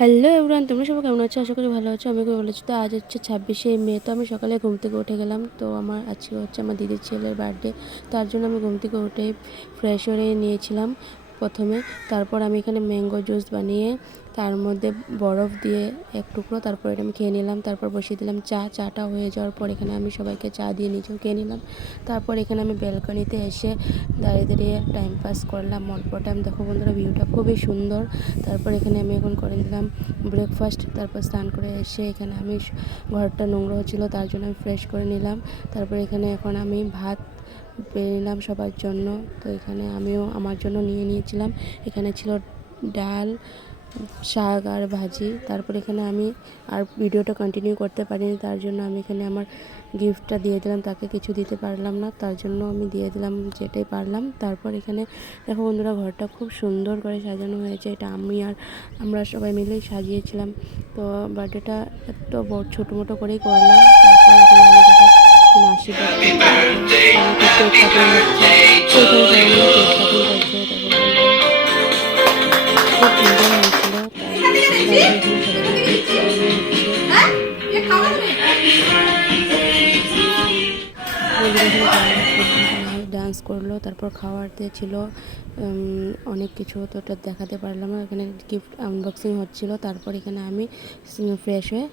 Hello everyone, তোমরা সবাই কেমন আছো? আশা করি ভালো আছো। আমি খুব ভালো আছি। তো আজ হচ্ছে 26শে মে। তো আমি সকালে ঘুম থেকে উঠে গেলাম। তো আজকে হচ্ছে আমার দিদির ছেলের বার্থডে। তার জন্য আমি ঘুম থেকে উঠে ফ্রেশ হয়ে নিয়েছিলাম প্রথমে। তারপর আমি এখানে ম্যাঙ্গো জুস বানিয়ে তার মধ্যে বরফ দিয়ে এক টুকরো, তারপর এটা আমি খেয়ে নিলাম। তারপর বসিয়ে দিলাম চাটা হয়ে যাওয়ার পর এখানে আমি সবাইকে চা দিয়ে নিজেও খেয়ে নিলাম। তারপর এখানে আমি ব্যালকনিতে এসে দাঁড়িয়ে দাঁড়িয়ে টাইম পাস করলাম অল্প টাইম। দেখো বন্ধুরা, ভিউটা খুবই সুন্দর। তারপর এখানে আমি এখন করে নিলাম ব্রেকফাস্ট। তারপর স্নান করে এসে এখানে আমি ঘরটা নোংরা হচ্ছিলো, তার জন্য আমি ফ্রেশ করে নিলাম। তারপর এখানে এখন আমি ভাত বেড়ে নিলাম সবার জন্য। তো এখানে আমিও আমার জন্য নিয়ে নিয়েছিলাম। এখানে ছিল ডাল, শাক আর ভাজি। তারপর এখানে আমি আর ভিডিওটা কন্টিনিউ করতে পারিনি, তার জন্য আমি এখানে আমার গিফটটা দিয়ে দিলাম। তাকে কিছু দিতে পারলাম না, তার জন্য আমি দিয়ে দিলাম যেটাই পারলাম। তারপর এখানে দেখো বন্ধুরা, ঘরটা খুব সুন্দর করে সাজানো হয়েছে। এটা আমরা সবাই মিলেই সাজিয়েছিলাম। তো বার্থডেটা একটু ছোটো মোটো করেই করলাম। তারপর এখানে আমি দেখো আশীর্বাদ কেক কাটিং হচ্ছে, সেইখানে সবাই মিলে কেক কাটিং করছে। দেখো খুব এনজয় হয়েছিল। তারপর এখানে সবাইকে কেক খাওয়ানো হচ্ছে, ডান্স করলো। তারপর খাওয়াতে ছিল অনেক কিছু, তো ওটা দেখাতে পারলাম না। এখানে গিফট আনবক্সিং হচ্ছিল। তারপর এখানে আমি ফ্রেশ হয়ে